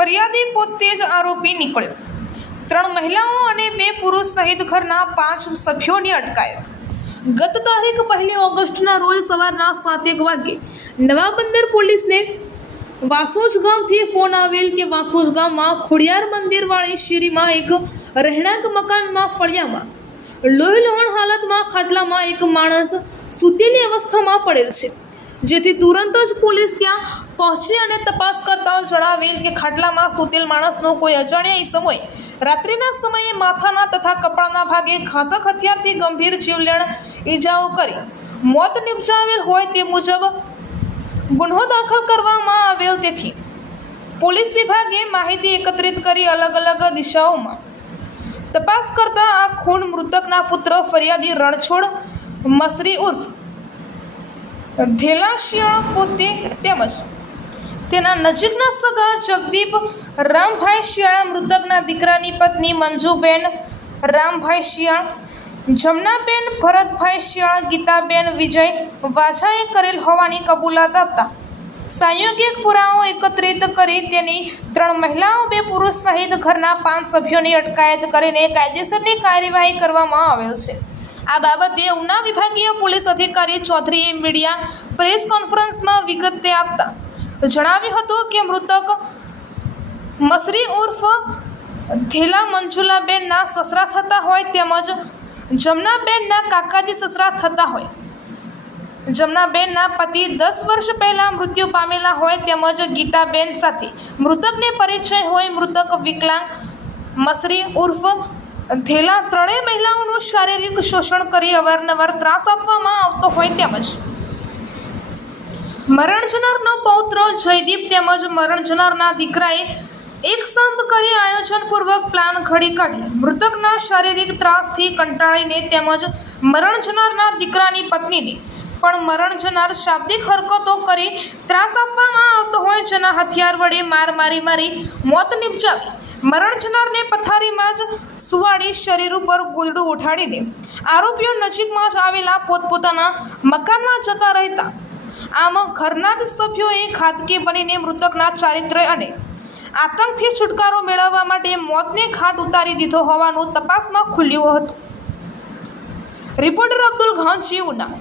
ફરિયાદી પોતે જ આરોપી નીકળ્યો। 3 મહિલાઓ અને 2 પુરુષ સહિત ઘરના 5 સભ્યોની અટકાયત। ગત તારીખ 1 ઓગસ્ટના રોજ સવારના 7 વાગે નવાબંદર પોલીસને વાસોજ ગામથી ફોન આવેલ કે વાસોજ ગામમાં ખોડિયાર મંદિરવાળી શેરીમાં એક રહેણાંક મકાનમાં ફળિયામાં લોહીલુહાણ હાલતમાં ખાટલામાં એક માણસ સૂતેલી અવસ્થામાં પડેલ છે, જેથી તુરંત જ પોલીસ ત્યાં પહોંચી અને તપાસ કરતા જણાવેલ કે ખાટલામાં સૂતેલ માણસનો કોઈ અજાણ્યા ઇસમોએ રાત્રિના સમયે માથાના તથા કપાળના ભાગે ઘાતક હથિયારથી ગંભીર જીવલેણ ઈજાઓ કરી મોત નિપજાવેલ હોય તે મુજબ ગુન્હો દાખલ કરવામાં આવેલ। તેથી પોલીસ વિભાગે માહિતી એકત્રિત કરી અલગ અલગ દિશાઓમાં તપાસ કરતા આ ખૂન મૃતકના પુત્ર ફરિયાદી રણછોડ મસરી ઉર્ફ ધેલા શિયાળ પોતે તેમજ તેના નજીકના સગા જગદીપ રામભાઈ શિયાળ, મૃતકના દીકરાની પત્ની મંજુબેન રામભાઈ શિયાળ, જમનાબેન ભરતભાઈ શિયાળ, ગીતાબેન વિજય વાછાએ કરેલ હોવાની કબૂલાત આપતા સાંયોગિક પુરાવો એકત્રિત કરી તેની 3 મહિલાઓ 2 પુરુષ સહિત ઘરના 5 સભ્યોની અટકાયત કરીને કાયદેસરની કાર્યવાહી કરવામાં આવેલ છે। આ બાબતે ઉના વિભાગીય પોલીસ અધિકારી ચૌધરીએ મીડિયા પ્રેસ કોન્ફરન્સમાં વિગતે આપતા જણાવ્યું હતું કે મૃતક મસરી ઉર્ફ ધેલા મંજુલાબેનના સસરા થતા હોય તેમજ જમનાબેનના કાકાજી સસરા થતા હોય। જમનાબેનના પતિ 10 વર્ષ પહેલા મૃત્યુ પામેલા હોય તેમજ ગીતાબેન સાથે મૃતકને પરિચય હોય। મૃતક વિકલાંગ મસરી ઉર્ફ ધેલા 3 મહિલાઓનું શારીરિક શોષણ કરી અવારનવાર ત્રાસ આપવામાં આવતો હોય તેમજ મરણ જનારનો પૌત્ર જયદીપ તેમજ મરણ જનારના દીકરાએ એક સંપ કરી આયોજનપૂર્વક પ્લાન ઘડી કાઢી મૃતકના શારીરિક ત્રાસથી કંટાળીને તેમજ મરણ જનારના દીકરાની પત્નીને પણ મરણ જનાર શાબ્દિક હરકતો કરી ત્રાસ આપવામાં આવતો હોય, જેના હથિયાર વડે મારી મોત નિપજાવી મરણ જનારને પથારીમાં જ સુવાડી શરીર ઉપર ગોદડું ઉઠાડીને આરોપીઓ નજીકમાં જ આવેલા પોતપોતાના મકાનમાં જતા રહેતા। આમ ઘરના જ સભ્યોએ ઘાતકી બનીને મૃતકના ચારિત્ર્ય અને આતંકથી છુટકારો મેળવવા માટે મોતને ઘાટ ઉતારી દીધો હોવાનું તપાસમાં ખુલ્યું હતું। રિપોર્ટર અબ્દુલ ઘાંચી, ઉના।